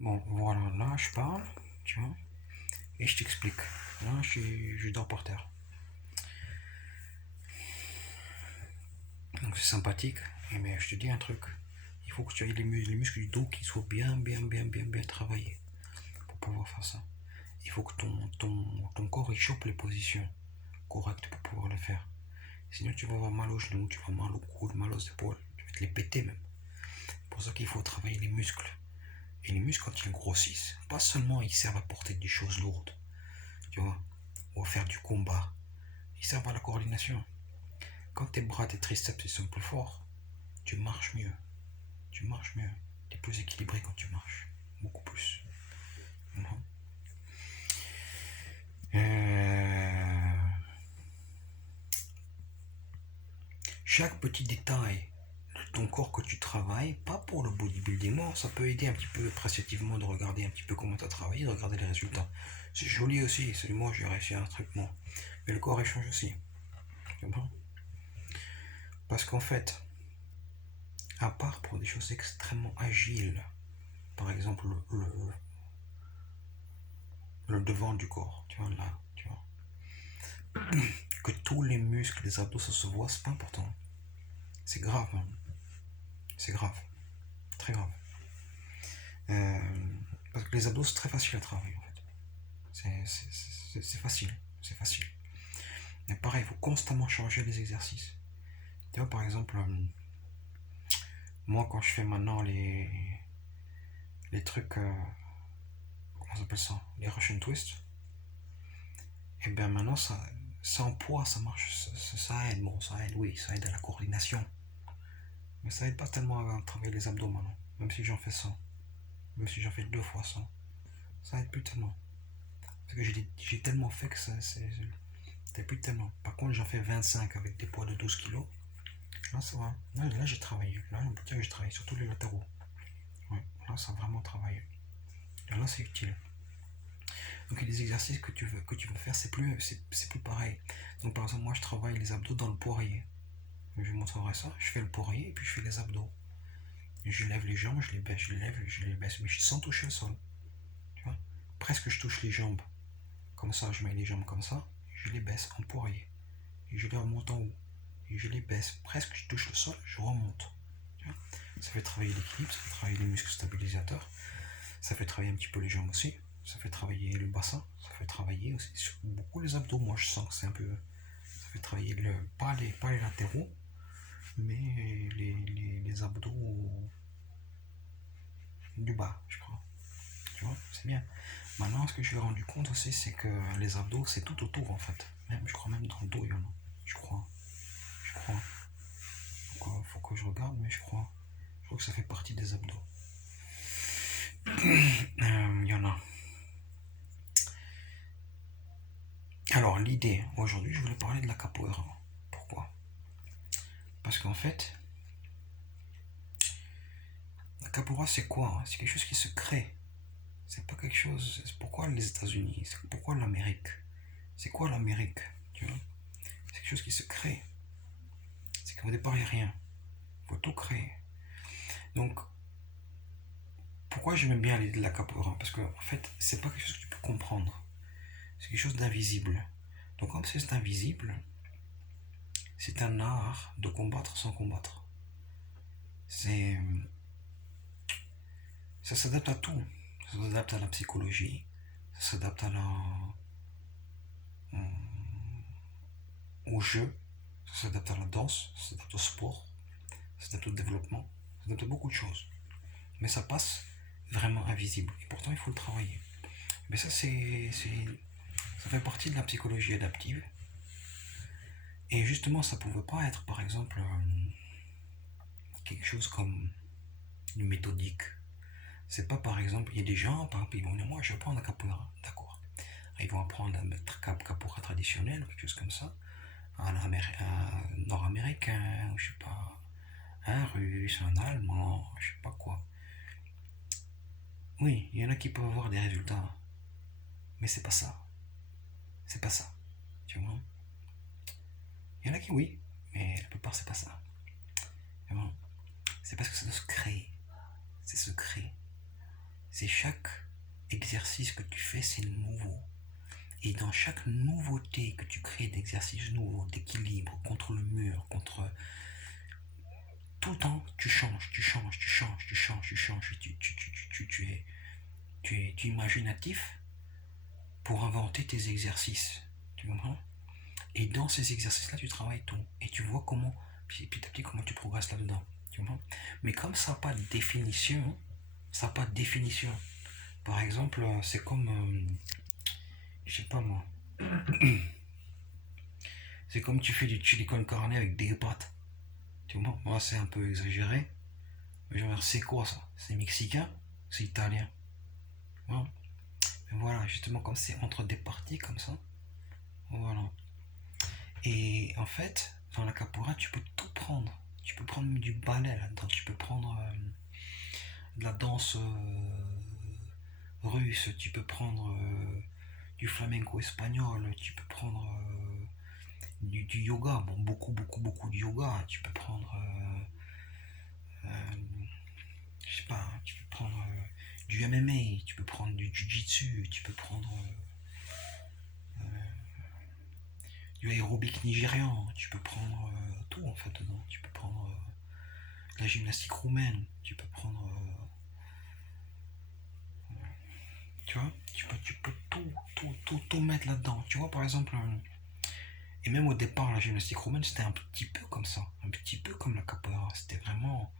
Bon, voilà, là, je parle, tu vois, et je t'explique. Là, je dors par terre. Donc, c'est sympathique, mais je te dis un truc. Il faut que tu aies les muscles du dos qui soient bien travaillés pour pouvoir faire ça. Il faut que ton corps il chope les positions correctes pour pouvoir le faire. Sinon, tu vas avoir mal aux genoux, tu vas avoir mal au coude, mal aux épaules. Tu vas te les péter même. C'est pour ça qu'il faut travailler les muscles. Et les muscles, quand ils grossissent, pas seulement ils servent à porter des choses lourdes, tu vois, ou à faire du combat, ils servent à la coordination. Quand tes bras, tes triceps, ils sont plus forts, tu marches mieux. Tu marches mieux. Tu es plus équilibré quand tu marches. Beaucoup plus. Mhm. Euh, Chaque petit détail de ton corps que tu travailles, pas pour le bodybuilding, moi, ça peut aider un petit peu précisément de regarder un petit peu comment tu as travaillé, de regarder les résultats. C'est joli aussi, c'est moi j'ai réussi à un truc, moi. Mais le corps échange aussi. Bon. Parce qu'en fait, à part pour des choses extrêmement agiles, par exemple le devant du corps, tu vois, là, tu vois, que tous les muscles des abdos ça se voit, c'est pas important. C'est grave, même. C'est grave. Très grave. Euh, Parce que les abdos, c'est très facile à travailler, en fait. C'est facile. C'est facile. Mais pareil, il faut constamment changer les exercices. Tu vois, par exemple, moi, quand je fais maintenant les trucs, comment ça s'appelle ça, les Russian Twist, et bien maintenant, ça, sans poids, ça marche. Ça aide, bon, ça aide, oui, ça aide à la coordination. Mais ça aide pas tellement à travailler les abdos maintenant. Même si j'en fais 100. Même si j'en fais 2 fois 100. Ça aide plus tellement. Parce que j'ai tellement fait que ça plus tellement. Par contre, j'en fais 25 avec des poids de 12 kilos. Là, ça va. Là j'ai travaillé. Là, on peut dire que j'ai travaillé, surtout les latéraux. Ouais, là, ça a vraiment travaillé. Et là, c'est utile. Donc, il y a des exercices que tu veux faire, c'est plus pareil. Donc, par exemple, moi, je travaille les abdos dans le poirier. Je vous montrerai ça. Je fais le poirier et puis je fais les abdos. Je lève les jambes, je les baisse, je les lève, je les baisse, mais sans toucher le sol. Tu vois, presque je touche les jambes. Comme ça, je mets les jambes comme ça, je les baisse en poirier. Et je les remonte en haut. Et je les baisse. Presque je touche le sol, je remonte. Tu vois, ça fait travailler l'équilibre, ça fait travailler les muscles stabilisateurs. Ça fait travailler un petit peu les jambes aussi. Ça fait travailler le bassin. Ça fait travailler aussi beaucoup les abdos. Moi, je sens que c'est un peu. Ça fait travailler pas les latéraux, mais les abdos du bas, je crois. Tu vois, c'est bien. Maintenant, ce que je me suis rendu compte aussi, c'est que les abdos, c'est tout autour en fait. Même, je crois même dans le dos, il y en a. Je crois. Je crois. Donc, faut que je regarde, mais je crois. Je crois que ça fait partie des abdos. Il y en a. Alors, l'idée, aujourd'hui, je voulais parler de la capoeira. Pourquoi? Parce qu'en fait, la capoeira, c'est quoi? C'est quelque chose qui se crée. C'est pas quelque chose. Pourquoi les États-Unis? Pourquoi l'Amérique? C'est quoi l'Amérique? Tu vois? C'est quelque chose qui se crée. C'est qu'au départ, il n'y a rien. Il faut tout créer. Donc, pourquoi j'aime bien l'idée de la capoeira? Parce que, en fait, c'est pas quelque chose que tu peux comprendre. C'est quelque chose d'invisible. Donc, comme c'est invisible, c'est un art de combattre sans combattre. C'est, ça s'adapte à tout. Ça s'adapte à la psychologie, ça s'adapte au jeu, ça s'adapte à la danse, ça s'adapte au sport, ça s'adapte au développement, ça s'adapte à beaucoup de choses. Mais ça passe vraiment invisible. Et pourtant, il faut le travailler. Mais ça, ça fait partie de la psychologie adaptive. Et justement, ça pouvait pas être, par exemple, quelque chose comme une méthodique. C'est pas, par exemple, il y a des gens, par exemple, ils vont dire, moi, je vais prendre la capoeira. D'accord. Ils vont apprendre à mettre capoeira traditionnelle, quelque chose comme ça. Un nord-américain, je sais pas, un russe, un allemand, je sais pas quoi. Oui, il y en a qui peuvent avoir des résultats, mais c'est pas ça. C'est pas ça. Tu vois? Il y en a qui, oui, mais la plupart, c'est pas ça. Bon, c'est parce que ça se crée. C'est se crée. C'est chaque exercice que tu fais, c'est nouveau. Et dans chaque nouveauté que tu crées d'exercice nouveau, d'équilibre, contre le mur, contre tout le temps, tu changes, tu changes, tu changes, tu changes, tu changes, tu es imaginatif pour inventer tes exercices. Tu comprends? Et dans ces exercices-là, tu travailles tout. Et tu vois comment, petit à petit, comment tu progresses là-dedans. Tu comprends? Mais comme ça n'a pas de définition, ça n'a pas de définition. Par exemple, c'est comme, je sais pas moi, c'est comme tu fais du chili con carne avec des pâtes. Tu vois, moi c'est un peu exagéré. Mais genre, c'est quoi ça? C'est mexicain? C'est italien? Ouais. Mais voilà, justement, comme c'est entre des parties comme ça. Voilà. Et en fait, dans la capoeira, tu peux tout prendre. Tu peux prendre du ballet là-dedans. Tu peux prendre de la danse russe. Tu peux prendre du flamenco espagnol. Tu peux prendre du yoga. Bon, beaucoup de yoga. Tu peux prendre je sais pas, tu peux prendre du MMA, tu peux prendre du jiu-jitsu, tu peux prendre du aérobic nigérian, tu peux prendre tout en fait dedans. Tu peux prendre la gymnastique roumaine, tu peux prendre. Tu vois, tu peux tout mettre là-dedans. Tu vois, par exemple, et même au départ, la gymnastique roumaine, c'était un petit peu comme ça, un petit peu comme la capoeira. C'était vraiment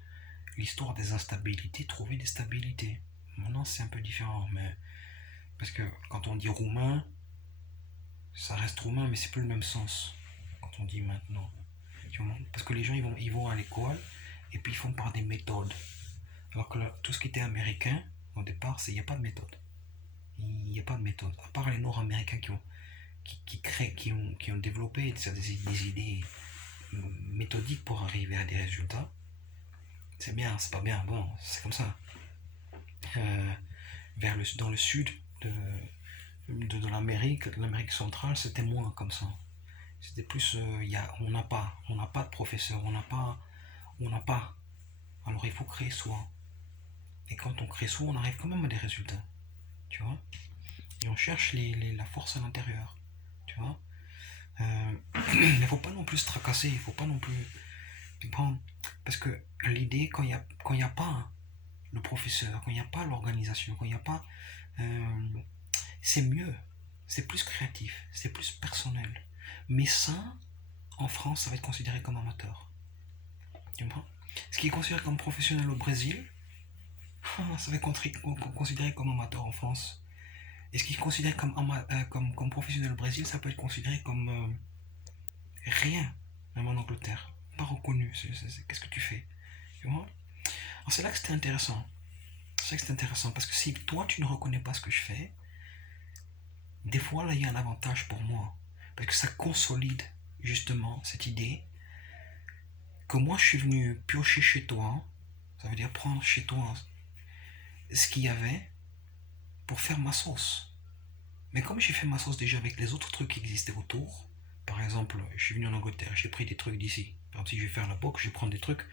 l'histoire des instabilités, trouver des stabilités. Maintenant, c'est un peu différent, mais parce que quand on dit roumain, ça reste roumain, mais c'est plus le même sens quand on dit maintenant. Parce que les gens ils vont à l'école et puis ils font par des méthodes. Alors que là, tout ce qui était américain, au départ, il n'y a pas de méthode. Il n'y a pas de méthode. À part les Nord-Américains qui ont développé des idées méthodiques pour arriver à des résultats. C'est bien, c'est pas bien, bon, c'est comme ça. Euh, dans le sud de l'Amérique centrale, c'était moins comme ça. C'était plus, on n'a pas de professeur, on n'a pas. Alors il faut créer soi. Et quand on crée soi, on arrive quand même à des résultats, tu vois. Et on cherche la force à l'intérieur, tu vois. Mais il ne faut pas non plus se tracasser, il ne faut pas non plus. Parce que l'idée, quand il y a pas le professeur, quand il n'y a pas l'organisation, quand il n'y a pas. euh, c'est mieux, c'est plus créatif, c'est plus personnel. Mais ça, en France, ça va être considéré comme amateur. Tu comprends? Ce qui est considéré comme professionnel au Brésil, ça va être considéré comme amateur en France. Et ce qui est considéré comme professionnel au Brésil, ça peut être considéré comme rien, même en Angleterre. Pas reconnu. Qu'est-ce que tu fais? Tu vois? Alors c'est là que c'était intéressant. C'est là que c'est intéressant. Parce que si toi, tu ne reconnais pas ce que je fais, des fois, là, il y a un avantage pour moi. Parce que ça consolide justement cette idée que moi, je suis venu piocher chez toi. Ça veut dire prendre chez toi ce qu'il y avait pour faire ma sauce. Mais comme j'ai fait ma sauce déjà avec les autres trucs qui existaient autour, par exemple, je suis venu en Angleterre, j'ai pris des trucs d'ici. Par exemple, si je vais faire la boxe, je vais prendre des trucs,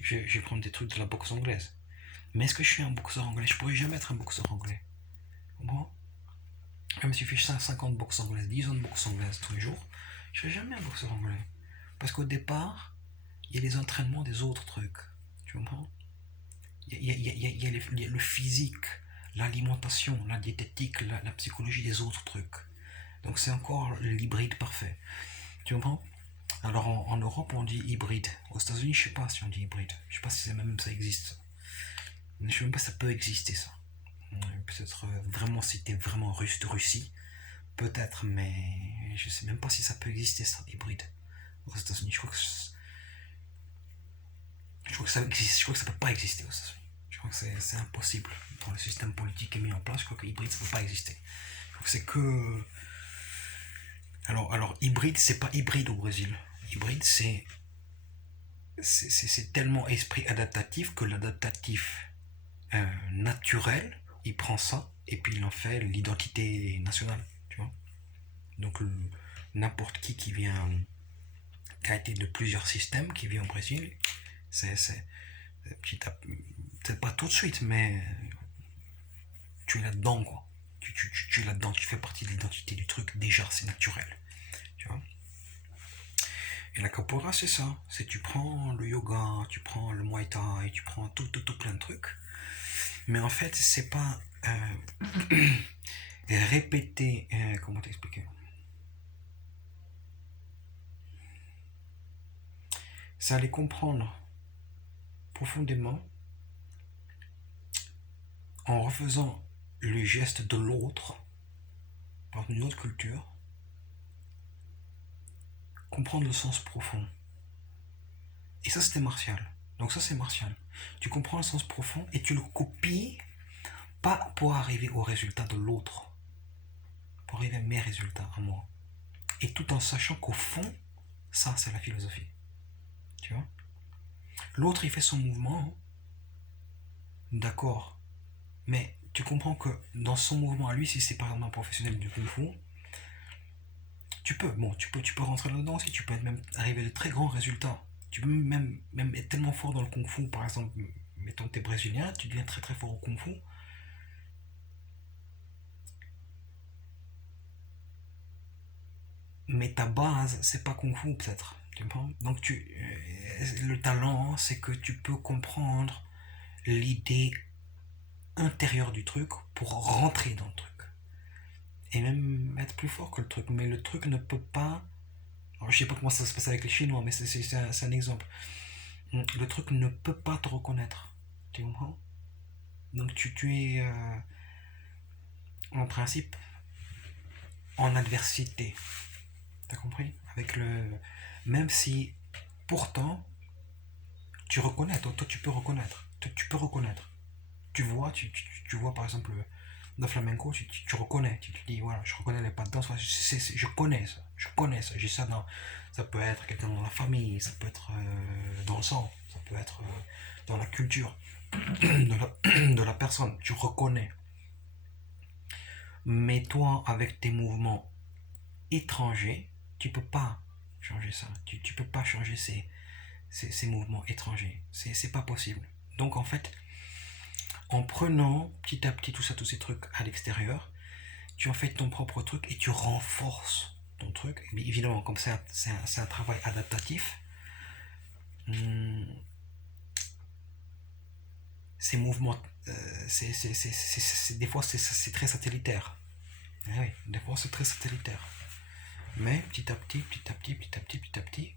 je vais prendre des trucs de la boxe anglaise. Mais est-ce que je suis un boxeur anglais? Je pourrais jamais être un boxeur anglais. Moi, même si je fais 50 boxe anglaise, 10 ans de boxe anglaise tous les jours, je ne serai jamais un boxeur anglais. Parce qu'au départ, il y a les entraînements des autres trucs. Tu comprends? Il y a le physique, l'alimentation, la diététique, la psychologie des autres trucs. Donc c'est encore l'hybride parfait. Tu comprends? Alors en Europe on dit hybride. Aux États-Unis je sais pas si on dit hybride. Je sais pas si ça existe. Je sais même pas si ça peut exister ça. Peut-être vraiment si t'es vraiment russe de Russie. Peut-être, mais je sais même pas si ça peut exister ça, hybride. Aux États-Unis, je crois que ça existe. Je crois que ça peut pas exister aux États-Unis. Je crois que c'est impossible. Dans le système politique qui est mis en place, je crois que hybride ça peut pas exister. Je crois que c'est que. Alors hybride, c'est pas hybride au Brésil. Hybride, c'est tellement esprit adaptatif que l'adaptatif naturel, il prend ça et puis il en fait l'identité nationale. Tu vois. Donc n'importe qui vient, qui a été de plusieurs systèmes, qui vit au Brésil, c'est peut-être pas tout de suite, mais tu es là-dedans, quoi. Tu es là-dedans, tu fais partie de l'identité du truc, déjà, c'est naturel. Tu vois. Et la capoeira, c'est ça. C'est tu prends le yoga, tu prends le muay thai, tu prends tout plein de trucs. Mais en fait, c'est pas répéter. Comment t'expliquer? C'est aller comprendre profondément en refaisant le geste de l'autre par une autre culture, comprendre le sens profond. Et ça, c'était martial. Donc ça, c'est martial. Tu comprends le sens profond et tu le copies, pas pour arriver au résultat de l'autre, pour arriver à mes résultats, à moi. Et tout en sachant qu'au fond, ça, c'est la philosophie. Tu vois. L'autre, il fait son mouvement, d'accord. Mais tu comprends que dans son mouvement à lui, si c'est par exemple un professionnel du kung-fu, tu peux rentrer là-dedans aussi, tu peux même arriver à de très grands résultats. Tu peux même être tellement fort dans le kung-fu, par exemple, mettons que tu es brésilien, tu deviens très très fort au kung-fu. Mais ta base, c'est pas kung-fu peut-être. Tu comprends? Donc le talent, c'est que tu peux comprendre l'idée intérieure du truc pour rentrer dans le truc. Et même être plus fort que le truc. Mais le truc ne peut pas. Alors, je sais pas comment ça se passe avec les Chinois, mais c'est un exemple. Le truc ne peut pas te reconnaître. Tu comprends? Donc tu es en principe en adversité. T'as compris? Avec le. Même si pourtant tu reconnais, toi tu peux reconnaître. Tu peux reconnaître. Tu vois par exemple le flamenco, tu reconnais. Tu te dis, voilà, je reconnais les pas de danse, je connais ça. Je connais ça. J'ai ça dans. Ça peut être quelqu'un dans la famille, ça peut être dans le sang, ça peut être dans la culture de la personne. Tu reconnais. Mais toi, avec tes mouvements étrangers, tu peux pas changer ça. Tu peux pas changer ces mouvements étrangers. C'est pas possible. Donc en fait, en prenant petit à petit tout ça, tous ces trucs à l'extérieur, tu en fais ton propre truc et tu renforces ton truc. Mais évidemment, comme c'est un travail adaptatif, ces mouvements, des fois c'est très satellitaire. Oui, des fois c'est très satellitaire. Mais petit à petit,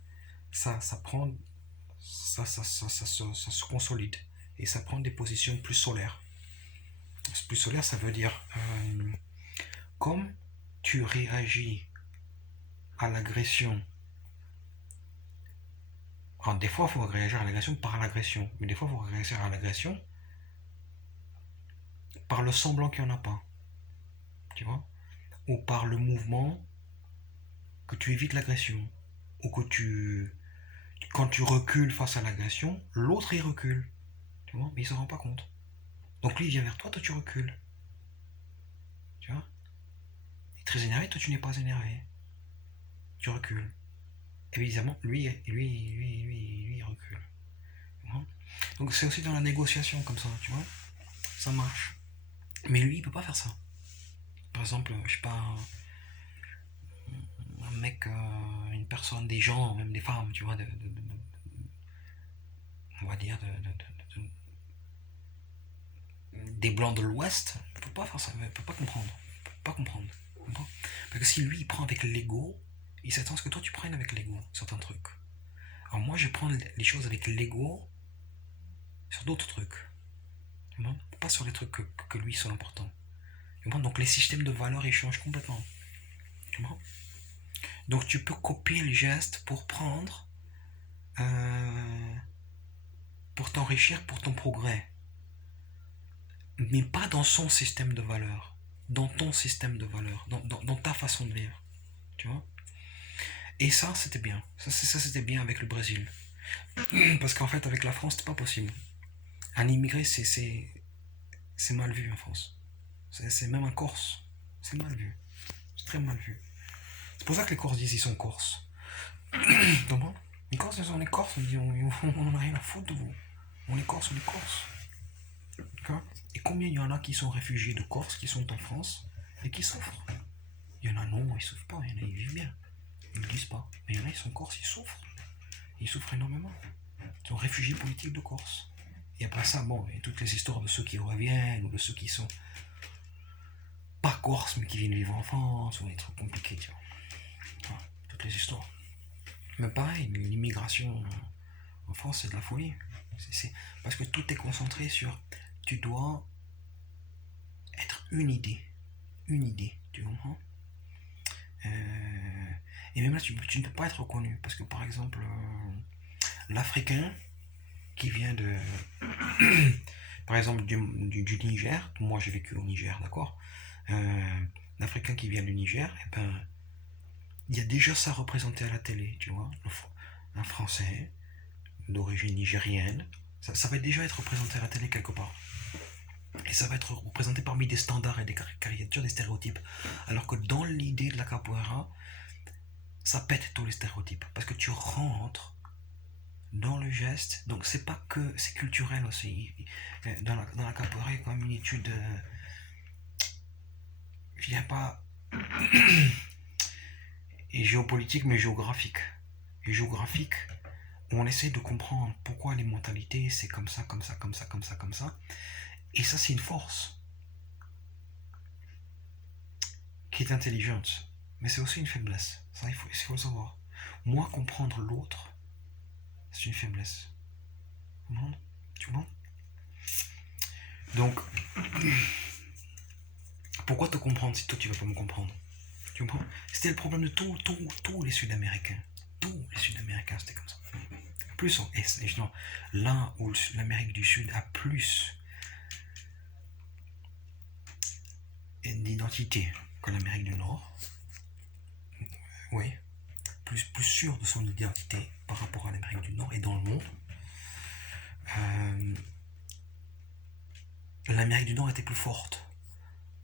ça prend, ça se consolide et ça prend des positions plus solaires. Plus solaire, ça veut dire comme tu réagis à l'agression. Alors, des fois, il faut réagir à l'agression par l'agression, mais des fois, il faut réagir à l'agression par le semblant qu'il n'y en a pas. Tu vois? Ou par le mouvement que tu évites l'agression. Ou que quand tu recules face à l'agression, l'autre il recule. Tu vois? Mais il ne s'en rend pas compte. Donc lui il vient vers toi, toi tu recules. Tu vois? Il est très énervé, toi tu n'es pas énervé. Tu recules. Et évidemment, lui il recule. Tu vois? Donc c'est aussi dans la négociation comme ça, tu vois? Ça marche. Mais lui, il peut pas faire ça. Par exemple, je sais pas, un mec, une personne, des gens, même des femmes, tu vois, on va dire, des blancs de l'Ouest, il peut pas faire ça, il peut pas comprendre. Il peut pas comprendre. Parce que si lui, il prend avec l'ego, il s'attend à ce que toi, tu prennes avec l'ego certains trucs. Alors moi, je prends les choses avec l'ego sur d'autres trucs. Pas sur les trucs que lui sont importants. Donc les systèmes de valeurs, ils changent complètement. Donc tu peux copier le geste pour prendre, pour t'enrichir, pour ton progrès. Mais pas dans son système de valeurs. Dans ton système de valeurs. Dans ta façon de vivre. Tu vois? Et ça, c'était bien. Ça, c'était bien avec le Brésil. Parce qu'en fait, avec la France, c'était pas possible. Un immigré, c'est mal vu en France. C'est même un Corse. C'est mal vu. C'est très mal vu. C'est pour ça que les Corses disent ils sont Corses. Comment? Les Corses, ils sont les Corses. On dit on en a rien à foutre de vous. On est Corse, on est Corse. D'accord? Et Et combien il y en a qui sont réfugiés de Corse, qui sont en France, et qui souffrent? Il y en a non, ils souffrent pas, il y en a ils vivent bien. Ils ne le disent pas. Mais il y en a, ils sont Corse, ils souffrent. Ils souffrent énormément. Ils sont réfugiés politiques de Corse. Et après ça, bon, il y a toutes les histoires de ceux qui reviennent, ou de ceux qui sont pas Corse, mais qui viennent vivre en France, ou des trucs compliqués, tu vois. Voilà, toutes les histoires. Mais pareil, l'immigration en France, c'est de la folie. Parce que tout est concentré sur... Tu dois être une idée. Une idée, tu comprends? Et même là, tu ne peux pas être reconnu. Parce que par exemple, l'Africain qui vient de... par exemple, du Niger, moi j'ai vécu au Niger, d'accord? L'Africain qui vient du Niger, eh ben, il y a déjà ça représenté à la télé, tu vois? Un Français d'origine nigérienne, ça va déjà être représenté à la télé quelque part. Et ça va être représenté parmi des standards et des caricatures, des stéréotypes. Alors que dans l'idée de la capoeira, ça pète tous les stéréotypes. Parce que tu rentres dans le geste. Donc c'est pas que c'est culturel aussi. Dans la capoeira, il y a quand même une étude, je dirais pas géopolitique, mais géographique. Et géographique, où on essaie de comprendre pourquoi les mentalités, c'est comme ça, comme ça, comme ça, comme ça, comme ça. Et ça, c'est une force qui est intelligente. Mais c'est aussi une faiblesse. Ça, il faut le savoir. Moi, comprendre l'autre, c'est une faiblesse. Tu vois? Donc, pourquoi te comprendre si toi tu vas pas me comprendre? Tu comprends? C'était le problème de tous les Sud-Américains. Tous les Sud-Américains, c'était comme ça. Plus, justement, là où l'Amérique du Sud a plus d'identité que l'Amérique du Nord, oui, plus sûr de son identité par rapport à l'Amérique du Nord et dans le monde, l'Amérique du Nord était plus forte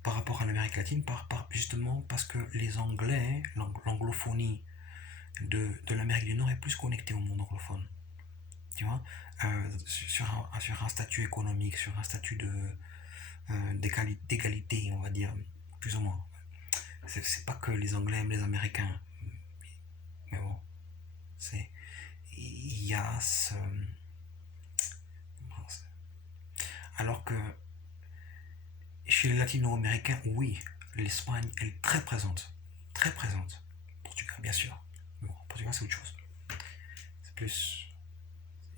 par rapport à l'Amérique latine, justement parce que les Anglais, l'anglophonie de l'Amérique du Nord est plus connectée au monde anglophone. Tu vois, sur un statut économique, sur un statut d'égalité, on va dire, plus ou moins. C'est pas que les Anglais aiment les Américains, mais bon, il y a ce... Alors que chez les latino-américains, oui, l'Espagne est très présente. Très présente. Portugal, bien sûr. Mais bon, Portugal, c'est autre chose. C'est plus...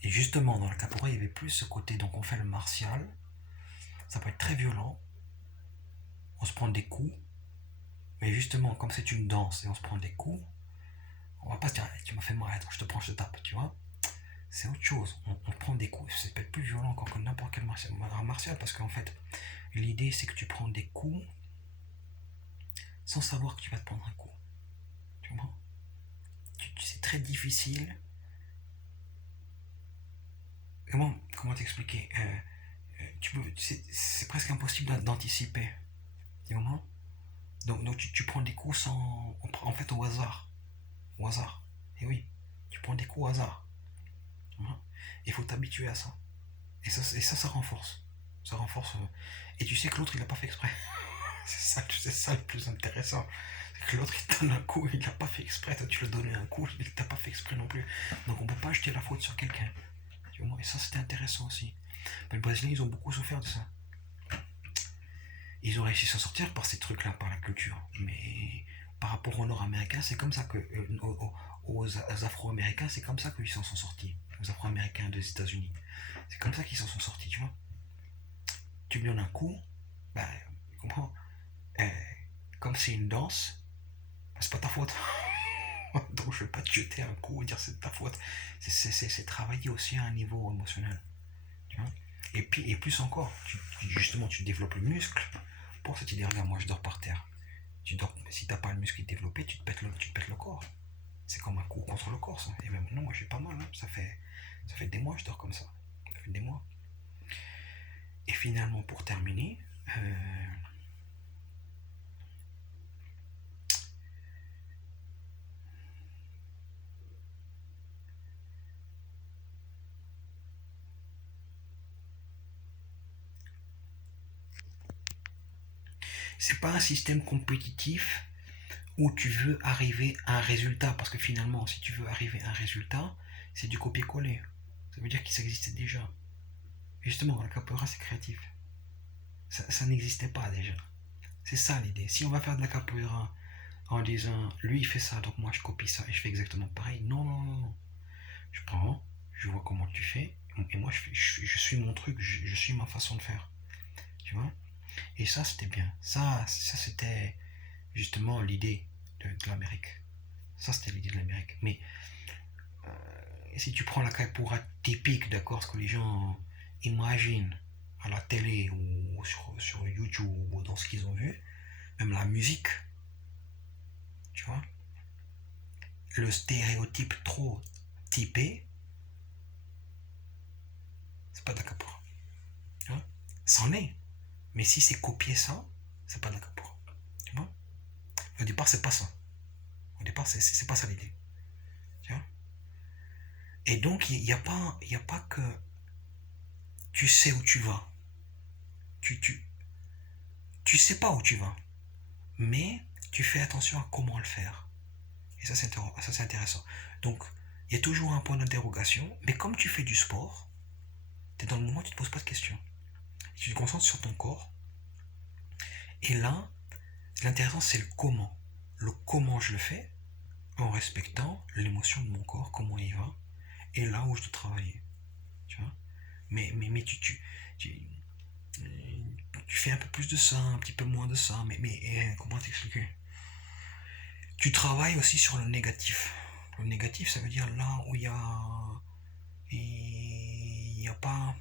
Et justement, dans le capoeira, il y avait plus ce côté, donc on fait le martial, ça peut être très violent, on se prend des coups, mais justement, comme c'est une danse et on se prend des coups, on va pas se dire, tu m'as fait mal, attends, je te prends, je te tape, tu vois. C'est autre chose, on prend des coups, c'est peut-être plus violent encore que n'importe quel martial, parce qu'en fait, l'idée c'est que tu prends des coups sans savoir que tu vas te prendre un coup. Tu vois, c'est très difficile. Comment t'expliquer, c'est presque impossible d'anticiper. Tu vois, donc tu prends des coups sans, en fait, au hasard. Au hasard. Et oui, tu prends des coups au hasard. Il faut t'habituer à ça. Et ça renforce. Ça renforce. Et tu sais que l'autre, il l'a pas fait exprès. C'est ça le plus intéressant. C'est que l'autre, il te donne un coup, il l'a pas fait exprès. Toi, tu lui as donné un coup, il t'a pas fait exprès non plus. Donc, on peut pas jeter la faute sur quelqu'un. Et ça, c'était intéressant aussi. Mais les Brésiliens, ils ont beaucoup souffert de ça. Ils ont réussi à s'en sortir par ces trucs-là, par la culture. Mais par rapport aux Nord-Américains, c'est comme ça que. Aux Afro-Américains, c'est comme ça qu'ils s'en sont sortis. Aux Afro-Américains des États-Unis. C'est comme ça qu'ils s'en sont sortis, tu vois. Tu lui donnes un coup, bah, tu comprends? Euh, Comme c'est une danse, bah, c'est pas ta faute. Donc je vais pas te jeter un coup et dire c'est de ta faute. C'est travailler aussi à un niveau émotionnel. Tu vois, et plus encore, justement, tu développes le muscle pour cette idée. Regarde, moi je dors par terre. Si t'as pas le muscle développé, tu te pètes le corps. C'est comme un coup contre le corps, ça. Et même maintenant, moi j'ai pas mal. Hein. Ça fait des mois que je dors comme ça. Ça fait des mois. Et finalement, pour terminer, C'est pas un système compétitif où tu veux arriver à un résultat, parce que finalement, si tu veux arriver à un résultat, c'est du copier-coller. Ça veut dire qu'il existait déjà. Et justement, la capoeira, c'est créatif. Ça n'existait pas déjà. C'est ça l'idée. Si on va faire de la capoeira en disant, lui il fait ça, donc moi je copie ça et je fais exactement pareil, non, non, non, non. Je prends, je vois comment tu fais, et moi je suis mon truc, je suis ma façon de faire. Tu vois. Et ça, c'était bien. Ça c'était justement l'idée de l'Amérique. Ça, c'était l'idée de l'Amérique. Mais si tu prends la capoeira typique, d'accord, ce que les gens imaginent à la télé ou sur YouTube ou dans ce qu'ils ont vu, même la musique, tu vois, le stéréotype trop typé, c'est pas de la capoeira. Tu vois, c'en est. Mais si c'est copier ça, c'est pas de la capoeira. Tu vois. Au départ, c'est pas ça. Au départ, c'est pas ça l'idée. Tu vois. Et donc, il n'y a pas que tu sais où tu vas. Tu, tu, tu sais pas où tu vas. Mais tu fais attention à comment le faire. Et ça, c'est intéressant. Donc, il y a toujours un point d'interrogation. Mais comme tu fais du sport, tu es dans le moment, tu te poses pas de questions. Tu te concentres sur ton corps. Et là, l'intéressant, c'est le comment. Le comment je le fais, en respectant l'émotion de mon corps, comment il va, et là où je dois travailler. Tu vois. Mais tu fais un peu plus de ça, un petit peu moins de ça, comment t'expliquer. Tu travailles aussi sur le négatif. Le négatif, ça veut dire là où il y a pas,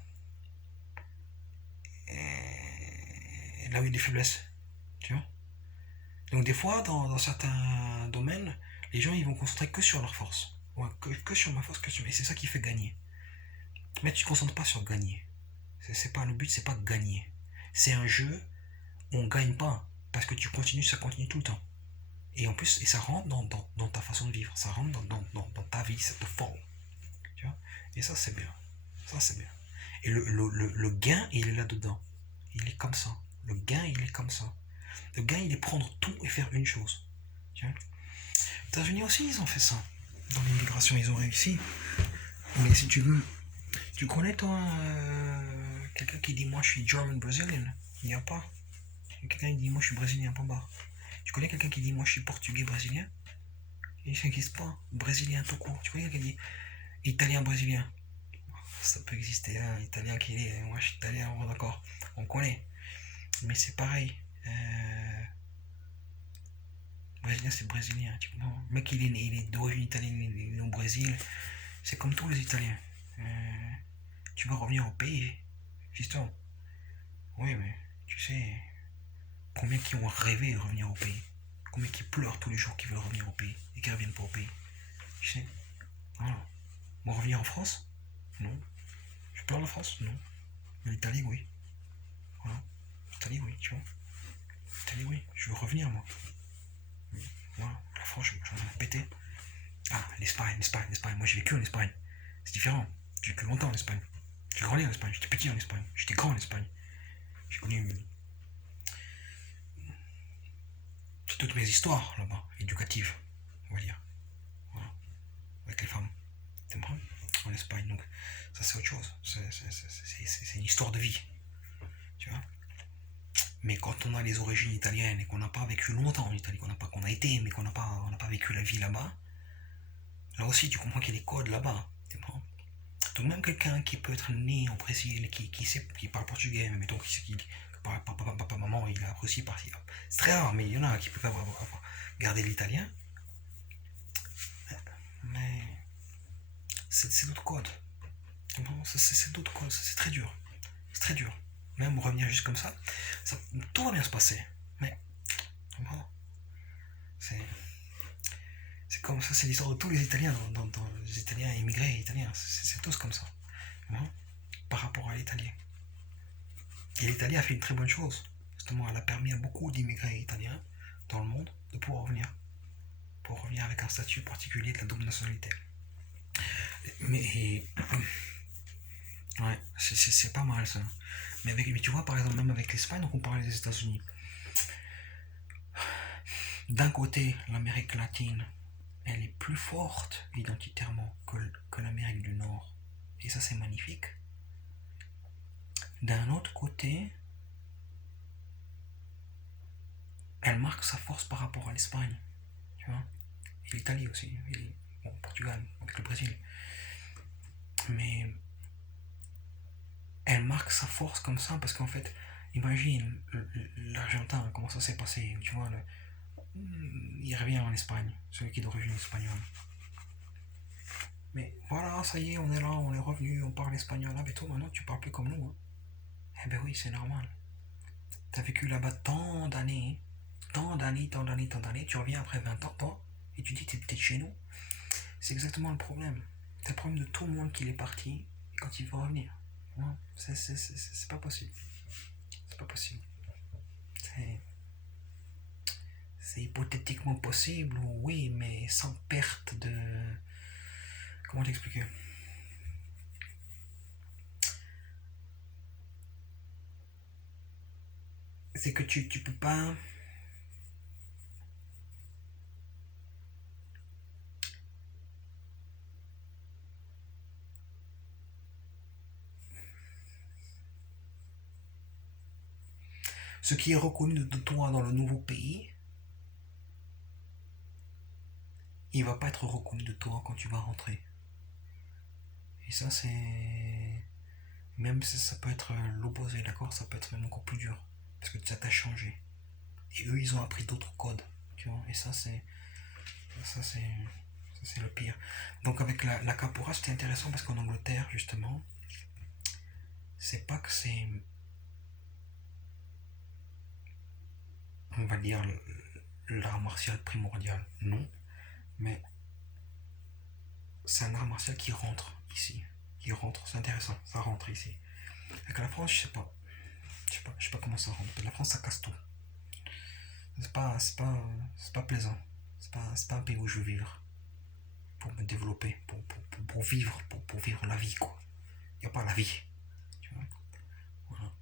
là où il y a des faiblesses. Tu vois. Donc des fois, dans certains domaines, les gens ils vont concentrer que sur leur force. Ouais, que sur ma force, que sur. Et c'est ça qui fait gagner. Mais tu ne te concentres pas sur gagner. C'est pas le but, c'est pas gagner. C'est un jeu où on gagne pas parce que tu continues, ça continue tout le temps. Et en plus, et ça rentre dans ta façon de vivre, ça rentre dans ta vie, ça te forme. Tu vois. Et ça c'est bien. Ça c'est bien. Et le gain, il est là-dedans. Il est comme ça. Le gain, il est comme ça. Le gain, il est prendre tout et faire une chose. Tu vois. Les États-Unis aussi, ils ont fait ça. Dans l'immigration, ils ont réussi. Mais si tu veux, tu connais toi quelqu'un qui dit moi je suis German Brazilian? Il n'y a pas. Quelqu'un qui dit moi je suis brésilien, point barre. Tu connais quelqu'un qui dit moi je suis portugais brésilien? Il n'existe pas. Brésilien tout court. Tu connais quelqu'un qui dit italien brésilien? Ça peut exister, hein, italien qui est. Moi je suis italien, bon, d'accord. On connaît. Mais c'est pareil. Brésilien c'est brésilien. Tu comprends? Le mec il est d'origine italienne, il est né au Brésil. C'est comme tous les Italiens. Tu vas revenir au pays, fiston. Oui, mais tu sais, combien qui ont rêvé de revenir au pays? Combien qui pleurent tous les jours qui veulent revenir au pays et qui ne reviennent pas au pays? Tu sais, voilà. Moi, revenir en France? Non. Je pleure la France? Non. Mais l'Italie, oui. Voilà. L'Italie, oui, tu vois. L'Italie, oui. Je veux revenir, moi. Voilà. La France, j'en ai pété. Ah, l'Espagne. Moi, j'ai vécu en Espagne. C'est différent. J'ai vécu longtemps en Espagne. J'ai grandi en Espagne. J'étais petit en Espagne. J'étais grand en Espagne. J'ai connu toutes mes histoires là-bas, éducatives, on va dire. Voilà. Avec les femmes. T'es vrai? En Espagne. Donc, ça, c'est autre chose. C'est une histoire de vie. Tu vois? Mais quand on a les origines italiennes et qu'on n'a pas vécu longtemps en Italie, qu'on a été, mais qu'on n'a pas vécu la vie là-bas, là aussi, tu comprends qu'il y a des codes là-bas. Donc, même quelqu'un qui peut être né au Brésil, qui parle portugais, mais mettons, papa, maman, il a aussi parti. C'est très rare, mais il y en a qui peuvent avoir gardé l'italien. Mais c'est d'autres codes. C'est d'autres codes, c'est très dur. C'est très dur. Même revenir juste comme ça, tout va bien se passer. Mais c'est comme ça, c'est l'histoire de tous les Italiens, dans les Italiens immigrés italiens. C'est tous comme ça. Par rapport à l'Italien. Et l'Italie a fait une très bonne chose. Justement, elle a permis à beaucoup d'immigrés italiens dans le monde de pouvoir revenir. Pour revenir avec un statut particulier de la double nationalité. Mais ouais, c'est pas mal ça. Mais tu vois, par exemple, même avec l'Espagne, donc on parlait des États-Unis. d'un côté, l'Amérique latine, elle est plus forte identitairement que l'Amérique du Nord. Et ça, c'est magnifique. D'un autre côté, elle marque sa force par rapport à l'Espagne, tu vois, et l'Italie aussi, et bon, Portugal, avec le Brésil. Mais elle marque sa force comme ça parce qu'en fait, imagine l'Argentin, comment ça s'est passé, tu vois, il revient en Espagne, celui qui est d'origine espagnole. Mais voilà, ça y est, on est là, on est revenu, on parle espagnol. Ah, mais toi, maintenant, tu parles plus comme nous. Hein. Eh ben oui, c'est normal. T'as vécu là-bas tant d'années, tu reviens après 20 ans, toi, et tu dis que t'es chez nous. C'est exactement le problème. C'est le problème de tout le monde qui est parti, et quand il veut revenir. Non, c'est pas possible. C'est pas possible. C'est c'est hypothétiquement possible, oui, mais sans perte de... Comment t'expliquer? C'est que tu peux pas... Ce qui est reconnu de toi dans le nouveau pays, il va pas être reconnu de toi quand tu vas rentrer. Et ça, c'est... Même si ça peut être l'opposé, d'accord? Ça peut être même encore plus dur. Parce que ça t'a changé. Et eux, ils ont appris d'autres codes. Tu vois? Et ça, c'est... Ça, c'est... Ça, c'est le pire. Donc avec la caporal, c'était intéressant parce qu'en Angleterre, justement, c'est pas que c'est... On va dire l'art martial primordial. Non. Mais c'est un art martial qui rentre ici. Qui rentre. C'est intéressant. Ça rentre ici. Avec la France, je sais pas. Je sais pas comment ça rentre. La France, ça casse tout. C'est pas plaisant. C'est pas un pays où je veux vivre. Pour me développer. Pour vivre. Pour vivre la vie, quoi. Il n'y a pas la vie. Tu vois. Voilà.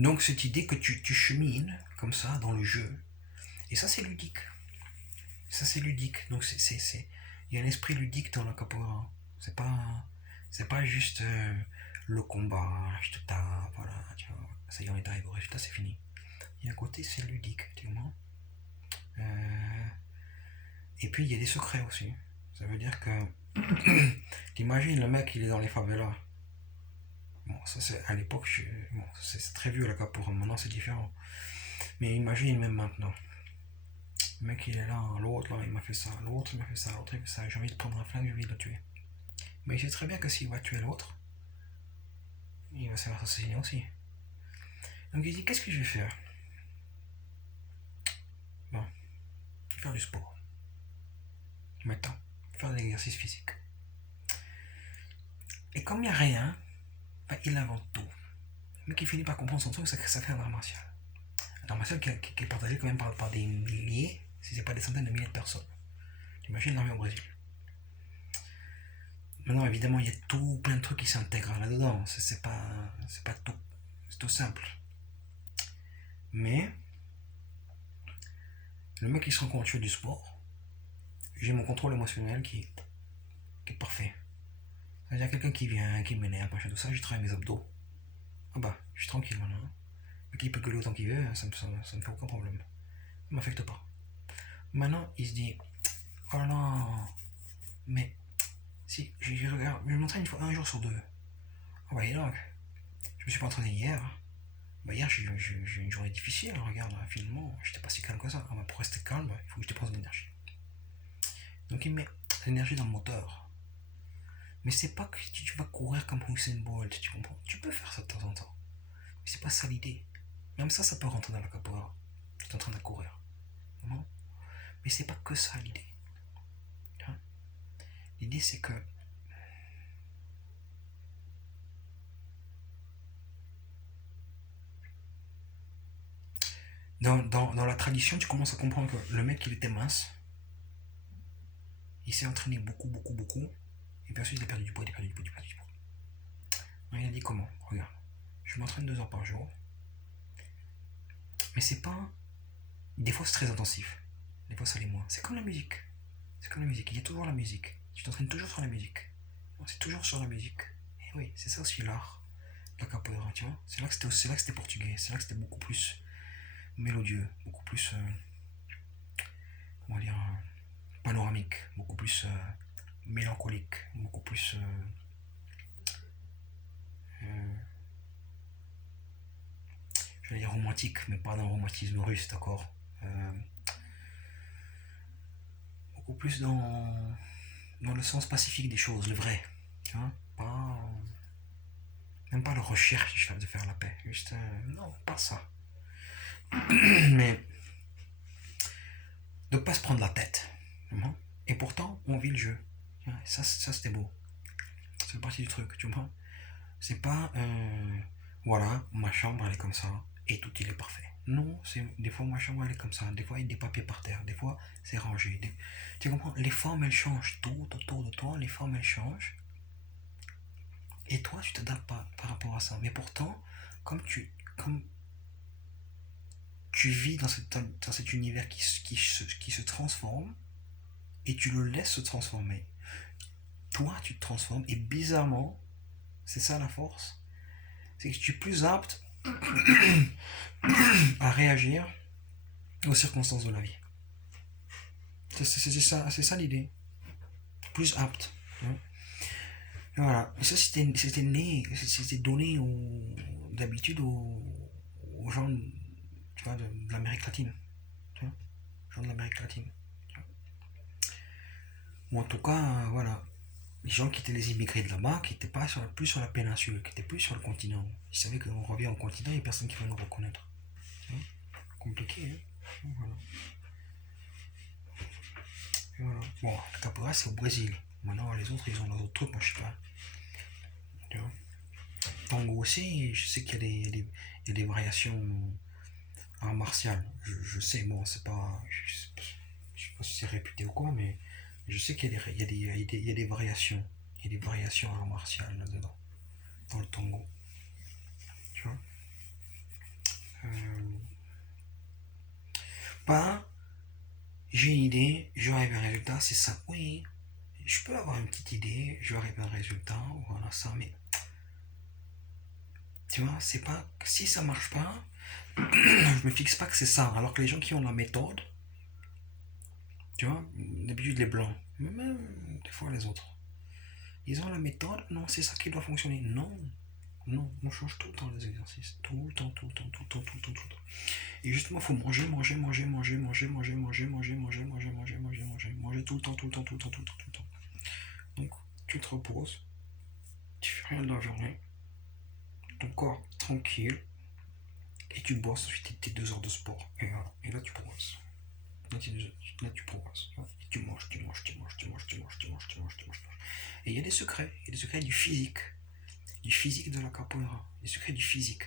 Donc, cette idée que tu chemines comme ça dans le jeu. Et ça, c'est ludique. Ça, c'est ludique. Donc, il y a un esprit ludique dans la capoeira. C'est pas, c'est pas juste le combat, je te tape, voilà, tu vois. Ça y est, on est arrivé au résultat, c'est fini. Il y a un côté, c'est ludique, tu vois. Euh, et puis, il y a des secrets aussi. Ça veut dire que, t'imagines, le mec, il est dans les favelas. Bon, ça, c'est à l'époque, bon, c'est très vieux la capoeira, maintenant, c'est différent. Mais imagine, même maintenant. Le mec, il est là, l'autre, là, il m'a fait ça, l'autre, il m'a fait ça, l'autre, il m'a fait ça. J'ai envie de prendre un flingue, j'ai envie de le tuer. Mais il sait très bien que s'il va tuer l'autre, il va se faire assassiner aussi. Donc il dit, qu'est-ce que je vais faire? Bon, je vais faire du sport. Maintenant, faire de l'exercice physique. Et comme il n'y a rien, ben, il invente tout. Mais qui finit par comprendre son truc, c'est que ça fait un art martial. Un art martial qui est partagé quand même par des milliers, si ce n'est pas des centaines de milliers de personnes. T'imagines l'armée au Brésil. Maintenant, évidemment, il y a tout plein de trucs qui s'intègrent là-dedans. C'est pas tout. C'est tout simple. Mais, le mec qui se rend compte que je fais du sport, j'ai mon contrôle émotionnel qui est parfait. C'est-à-dire quelqu'un qui vient, qui m'énerve, machin, tout ça, je travaille mes abdos. Ah bah, je suis tranquille maintenant. Mais qui peut gueuler autant qu'il veut, ça me fait aucun problème. Ça m'affecte pas. Maintenant, il se dit, oh là là, mais si, je m'entraîne une fois, un jour sur deux. Ah bah, et donc, je me suis pas entraîné hier. Bah, hier, j'ai eu une journée difficile, regarde, finalement, j'étais pas si calme que ça. Ah bah, pour rester calme, il faut que je dépense de l'énergie. Donc, il met l'énergie dans le moteur. Mais c'est pas que tu vas courir comme Usain Bolt, tu comprends? Tu peux faire ça de temps en temps. Mais c'est pas ça l'idée. Même ça peut rentrer dans la capoeira. Tu es en train de courir. Non. Mais c'est pas que ça l'idée. Hein. L'idée c'est que dans la tradition, tu commences à comprendre que le mec il était mince. Il s'est entraîné beaucoup, beaucoup, beaucoup. Et puis ensuite, il a perdu du poids, il a perdu du poids, il a perdu du poids. Alors, il a dit comment? Regarde, je m'entraîne 2 heures par jour. Mais c'est pas. Des fois, c'est très intensif. Des fois, ça l'est moins. C'est comme la musique. C'est comme la musique. Il y a toujours la musique. Tu t'entraînes toujours sur la musique. C'est toujours sur la musique. Et oui, c'est ça aussi l'art. La capoeira, tu vois. C'est là que c'était portugais. C'est là que c'était beaucoup plus mélodieux. Beaucoup plus. Comment dire. Panoramique. Beaucoup plus mélancolique. Beaucoup plus. Euh, je vais dire romantique, mais pas dans le romantisme russe, d'accord. Euh, Beaucoup plus dans le sens pacifique des choses, le vrai. Tu vois, pas, même pas la recherche de faire la paix. Juste, non, pas ça. Mais de pas se prendre la tête. Et pourtant, on vit le jeu. Ça c'était beau. C'est partie du truc, tu vois. C'est pas, voilà, ma chambre elle est comme ça et tout il est parfait. Non, c'est des fois ma chambre elle est comme ça, des fois il y a des papiers par terre, des fois c'est rangé. Tu comprends? Les formes elles changent, tout autour de toi, les formes elles changent. Et toi tu t'adaptes pas par rapport à ça. Mais pourtant, comme tu vis dans cet univers qui se transforme et tu le laisses se transformer, toi tu te transformes et bizarrement, c'est ça la force, c'est que tu es plus apte à réagir aux circonstances de la vie. C'est ça l'idée. Plus apte. Hein. Et voilà. Et ça, c'était donné d'habitude aux gens, tu vois, de l'Amérique latine. Tu vois, gens de l'Amérique latine. Ou en tout cas, voilà. Les gens qui étaient les immigrés de là-bas, qui n'étaient pas plus sur la péninsule, qui étaient plus sur le continent. Ils savaient qu'on revient au continent, il n'y a personne qui va nous reconnaître. Hein. Compliqué, hein. Voilà. Et voilà. Bon, le capoeira, c'est au Brésil. Maintenant, les autres, ils ont leurs autres trucs, moi, je sais pas. Tu vois. Tango aussi, je sais qu'il y a des variations art martial. Je sais, bon, c'est pas. Je sais pas si c'est réputé ou quoi, mais je sais qu'il y a il y a des variations. Il y a des variations art martial là-dedans, dans le tango. Tu vois. Euh, Pas, j'ai une idée, je vais arriver à un résultat, c'est ça. Oui, je peux avoir une petite idée, je vais arriver à un résultat, voilà ça, mais tu vois, c'est pas. Si ça marche pas, je me fixe pas que c'est ça. Alors que les gens qui ont la méthode, tu vois, d'habitude les blancs, mais même des fois les autres, ils ont la méthode, non, c'est ça qui doit fonctionner. Non, non, on change tout le temps les exercices. Tout le temps, tout le temps, tout le temps, tout le temps, tout le temps. Et justement, il faut manger, manger, manger, manger, manger, manger, manger, manger, manger, manger, manger, manger, manger, manger tout le temps, tout le temps, tout le temps, tout le temps, tout le temps. Donc, tu te reposes, tu fais rien de la journée, ton corps tranquille, et tu bosses ensuite tes 2 heures de sport. Et là tu progresses. Là, tu progresses. Et tu manges, tu manges, tu manges, tu manges, tu manges, tu manges, tu manges, tu manges. Et il y a des secrets. Il y a des secrets du physique de la capoeira. Les secrets du physique.